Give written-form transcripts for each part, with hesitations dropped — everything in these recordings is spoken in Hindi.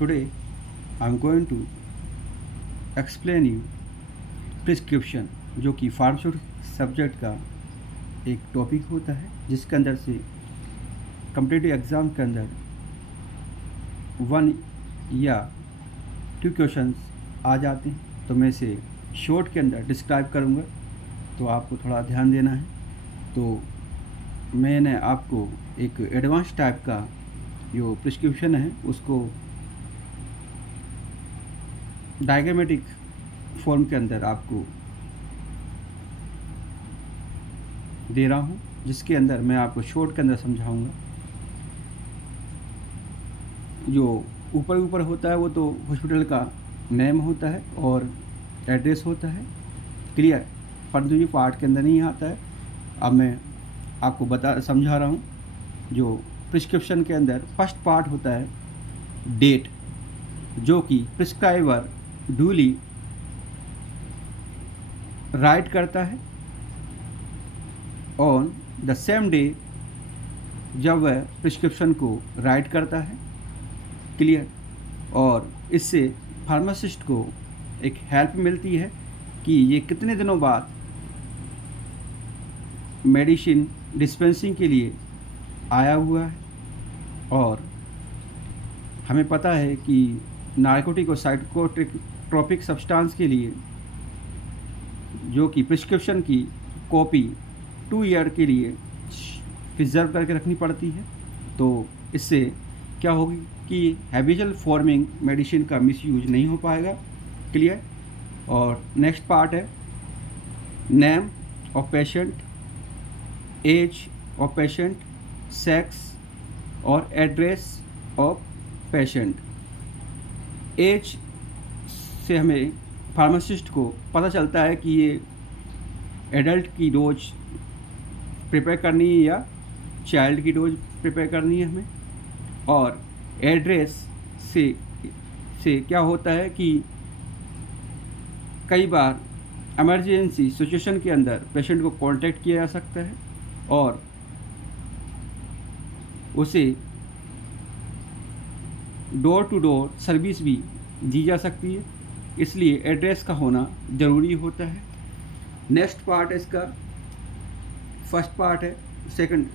Today I'm going to explain you prescription, जो कि फार्मास्यूटिक्स सब्जेक्ट का एक टॉपिक होता है जिसके अंदर से कम्पिटिटिव एग्ज़ाम के अंदर 1 या 2 क्वेश्चंस आ जाते हैं। तो मैं इसे शॉर्ट के अंदर डिस्क्राइब करूँगा, तो आपको थोड़ा ध्यान देना है। तो मैंने आपको एक एडवांस टाइप का जो प्रिस्क्रिप्शन है उसको डायग्रामेटिक फॉर्म के अंदर आपको दे रहा हूँ, जिसके अंदर मैं आपको शॉर्ट के अंदर समझाऊंगा। जो ऊपर ऊपर होता है वो तो हॉस्पिटल का नेम होता है और एड्रेस होता है, क्लियर। परंतु ये पार्ट के अंदर नहीं आता है। अब मैं आपको समझा रहा हूँ। जो प्रिस्क्रिप्शन के अंदर फर्स्ट पार्ट होता है डेट, जो कि प्रिस्क्राइबर ड्यूली राइट करता है ऑन द सेम डे जब वह प्रिस्क्रिप्शन को राइट करता है, क्लियर। और इससे फार्मासिस्ट को एक हेल्प मिलती है कि ये कितने दिनों बाद मेडिसिन डिस्पेंसिंग के लिए आया हुआ है। और हमें पता है कि नारकोटिक और साइकोट्रोपिक सब्सटेंस के लिए जो कि प्रिस्क्रिप्शन की कॉपी 2 ईयर के लिए प्रिजर्व करके रखनी पड़ती है। तो इससे क्या होगी कि हैबिचुअल फॉर्मिंग मेडिसिन का मिसयूज नहीं हो पाएगा, क्लियर। और नेक्स्ट पार्ट है name of patient, age of patient, sex और एड्रेस ऑफ पेशेंट। एज से हमें फार्मासिस्ट को पता चलता है कि ये एडल्ट की डोज प्रिपेयर करनी है या चाइल्ड की डोज प्रिपेयर करनी है हमें। और एड्रेस से क्या होता है कि कई बार इमरजेंसी सिचुएशन के अंदर पेशेंट को कांटेक्ट किया जा सकता है और उसे डोर टू डोर सर्विस भी दी जा सकती है, इसलिए एड्रेस का होना ज़रूरी होता है। नेक्स्ट पार्ट है इसका, फर्स्ट पार्ट है सेकंड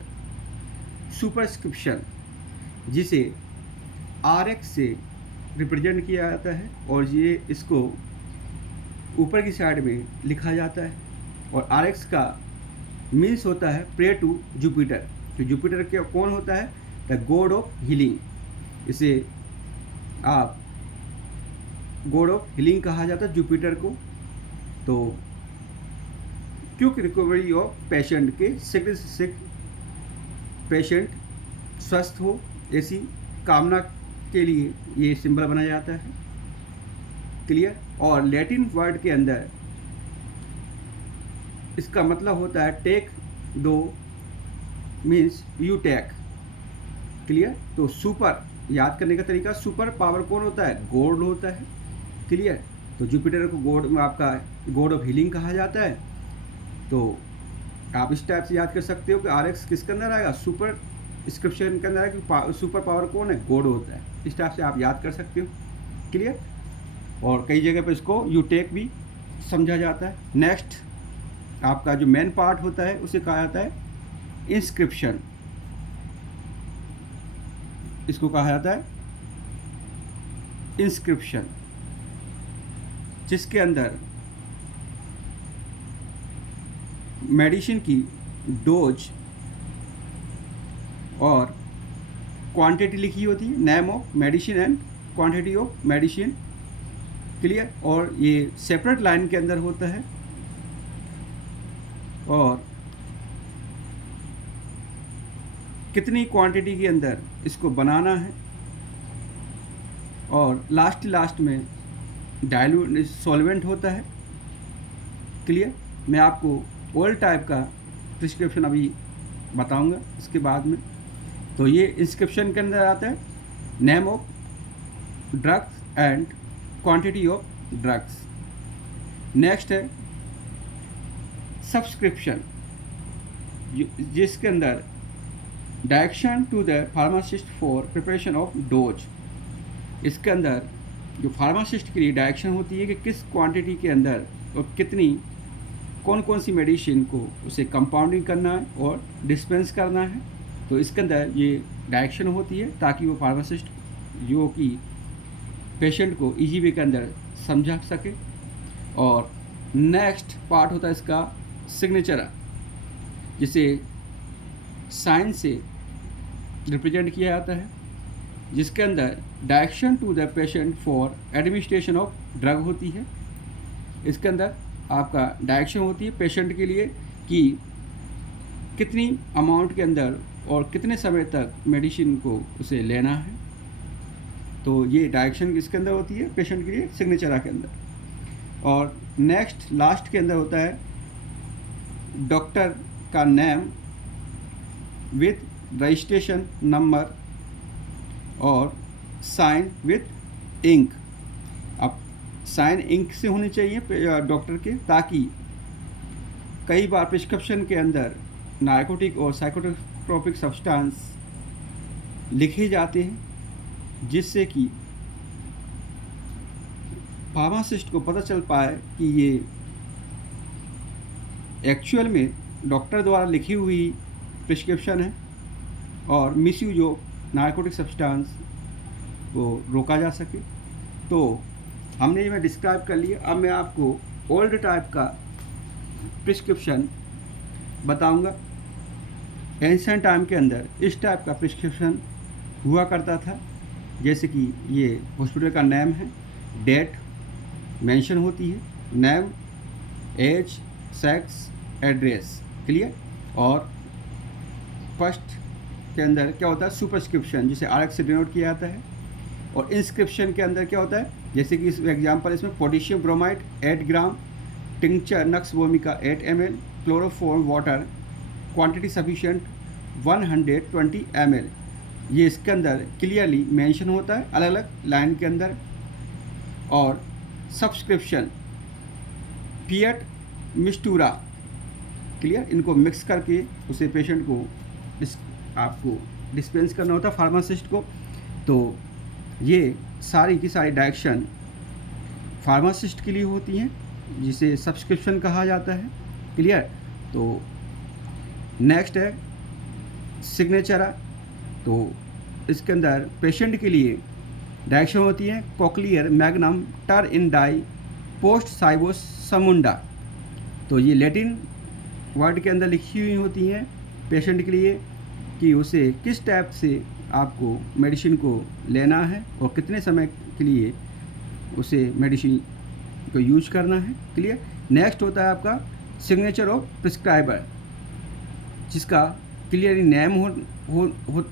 सुपरस्क्रिप्शन, जिसे RX से रिप्रेजेंट किया जाता है और ये इसको ऊपर की साइड में लिखा जाता है। और RX का मीन्स होता है प्रे टू जुपिटर। तो जुपिटर क्या कौन होता है? The God of healing. इसे आप गॉड ऑफ हीलिंग कहा जाता है जुपिटर को। तो क्विक रिकवरी ऑफ पेशेंट के शीघ्र से शीघ्र पेशेंट स्वस्थ हो, ऐसी कामना के लिए ये सिंबल बनाया जाता है, क्लियर। और लैटिन वर्ड के अंदर इसका मतलब होता है टेक दो, मीन्स यू टेक, क्लियर। तो सुपर याद करने का तरीका, सुपर पावर कौन होता है? गॉड होता है, क्लियर। तो जुपिटर को गॉड में आपका गॉड ऑफ हीलिंग कहा जाता है। तो आप इस टाइप से याद कर सकते हो कि RX किसके अंदर आएगा? सुपर स्क्रिप्शन के अंदर आएगा कि सुपर पावर कौन है? गॉड होता है। इस टाइप से आप याद कर सकते हो, क्लियर। और कई जगह पे इसको यू टेक भी समझा जाता है। नेक्स्ट आपका जो मेन पार्ट होता है उसे कहा जाता है इंस्क्रिप्शन। इसको कहा जाता है इंस्क्रिप्शन, जिसके अंदर मेडिसिन की डोज और क्वांटिटी लिखी होती है, name of medicine and quantity of medicine, clear. और ये सेपरेट लाइन के अंदर होता है और कितनी क्वांटिटी के अंदर इसको बनाना है। और लास्ट में डाइल्यूट सॉल्वेंट होता है, क्लियर। मैं आपको ओल्ड टाइप का प्रिस्क्रिप्शन अभी बताऊंगा इसके बाद में। तो ये इंस्क्रिप्शन के अंदर आता है name of drugs and quantity of drugs. Next है सब्सक्रिप्शन, जिसके अंदर direction to the pharmacist for preparation of dose. इसके अंदर जो फार्मासिस्ट के लिए डायरेक्शन होती है कि किस क्वांटिटी के अंदर और कितनी कौन कौन सी मेडिसिन को उसे कंपाउंडिंग करना है और डिस्पेंस करना है। तो इसके अंदर ये डायरेक्शन होती है ताकि वो फार्मासिस्ट जो कि पेशेंट को इजी वे के अंदर समझा सके। और नेक्स्ट पार्ट होता है इसका सिग्नेचर, जिसे साइन से रिप्रेजेंट किया जाता है, जिसके अंदर direction to the patient for administration of drug होती है। इसके अंदर आपका डायरेक्शन होती है पेशेंट के लिए कि कितनी अमाउंट के अंदर और कितने समय तक मेडिसिन को उसे लेना है। तो ये डायरेक्शन इसके अंदर होती है पेशेंट के लिए सिग्नेचर के अंदर। और नेक्स्ट लास्ट के अंदर होता है डॉक्टर का नेम विथ रजिस्ट्रेशन नंबर और साइन विथ इंक। अब साइन इंक से होनी चाहिए डॉक्टर के, ताकि कई बार प्रिस्क्रिप्शन के अंदर नार्कोटिक और साइकोट्रोपिक सब्सटेंस लिखे जाते हैं, जिससे कि फार्मासिस्ट को पता चल पाए कि ये एक्चुअल में डॉक्टर द्वारा लिखी हुई प्रिस्क्रिप्शन है और मिसयूज ऑफ नार्कोटिक सब्सटेंस को रोका जा सके। तो हमने ये मैं डिस्क्राइब कर लिया। अब मैं आपको ओल्ड टाइप का प्रिस्क्रिप्शन बताऊंगा। एंशिएंट टाइम के अंदर इस टाइप का प्रिस्क्रिप्शन हुआ करता था, जैसे कि ये हॉस्पिटल का नेम है, डेट मेंशन होती है, name, age, sex, address, clear. और फर्स्ट के अंदर क्या होता है सुपरस्क्रिप्शन, जिसे आरएक्स से डिनोट किया जाता है। और इंस्क्रिप्शन के अंदर क्या होता है, जैसे कि इस एग्जांपल इसमें potassium bromide 8 gram, tincture nux vomica 8 ml, chloroform water quantity sufficient 120 ml। ये इसके अंदर क्लियरली मेंशन होता है अलग अलग लाइन के अंदर। और सब्सक्रिप्शन फिएट मिस्टूरा, क्लियर, इनको मिक्स करके उसे पेशेंट को आपको डिस्पेंस करना होता है फार्मासिस्ट को। तो ये सारी की सारी डायरेक्शन फार्मासिस्ट के लिए होती हैं, जिसे सब्सक्रिप्शन कहा जाता है, क्लियर। तो नेक्स्ट है सिग्नेचर। तो इसके अंदर पेशेंट के लिए डायरेक्शन होती है कोक्लियर मैग्नम टर इन डाई पोस्ट साइबोस समुंडा। तो ये लैटिन वर्ड के अंदर लिखी हुई होती हैं पेशेंट के लिए कि उसे किस टाइप से आपको मेडिसिन को लेना है और कितने समय के लिए उसे मेडिसिन को यूज करना है, क्लियर। नेक्स्ट होता है आपका सिग्नेचर ऑफ प्रिस्क्राइबर, जिसका क्लियरली नेम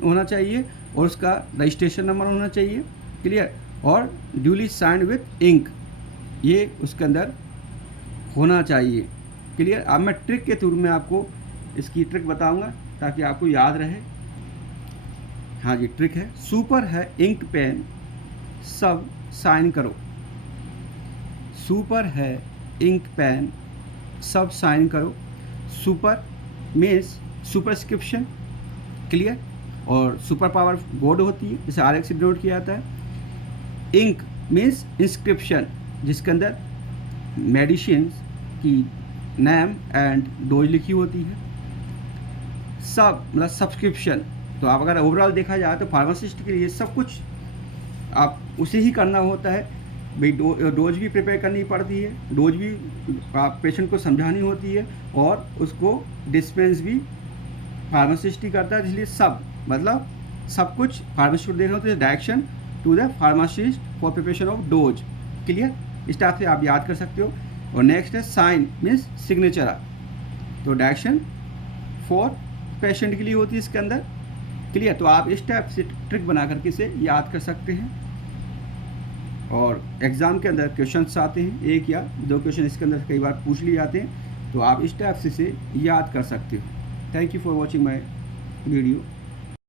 होना चाहिए और उसका रजिस्ट्रेशन नंबर होना चाहिए, क्लियर। और ड्यूली साइंड विथ इंक, ये उसके अंदर होना चाहिए, क्लियर। अब मैं ट्रिक के थ्रू में आपको इसकी ट्रिक बताऊंगा ताकि आपको याद रहे। हाँ जी, ट्रिक है, सुपर है इंक पेन सब साइन करो। सुपर है इंक पेन सब साइन करो। Super means superscription, clear. और सुपर पावर बोर्ड होती है, जिसे आरएक्स से डिनोट किया जाता है। इंक मीन्स इंस्क्रिप्शन, जिसके अंदर मेडिसिन की नेम एंड डोज लिखी होती है। सब मतलब सब्सक्रिप्शन। तो आप अगर ओवरऑल देखा जाए तो फार्मासिस्ट के लिए सब कुछ आप उसे ही करना होता है भाई। डोज भी प्रिपेयर करनी पड़ती है, डोज भी आप पेशेंट को समझानी होती है और उसको डिस्पेंस भी फार्मासिस्ट ही करता है। इसलिए सब मतलब सब कुछ फार्मासिस्ट को देखना होता है। Direction to the pharmacist for preparation of dose, clear. इस टाइप से आप याद कर सकते हो। और नेक्स्ट है साइन मीन्स सिग्नेचर। तो डायरेक्शन फॉर पेशेंट के लिए होती है इसके अंदर, क्लियर। तो आप इस टाइप से ट्रिक बना करके इसे याद कर सकते हैं। और एग्ज़ाम के अंदर क्वेश्चंस आते हैं, 1 या 2 क्वेश्चन इसके अंदर कई बार पूछ लिए जाते हैं, तो आप इस टाइप से इसे याद कर सकते हो। Thank you for watching my video.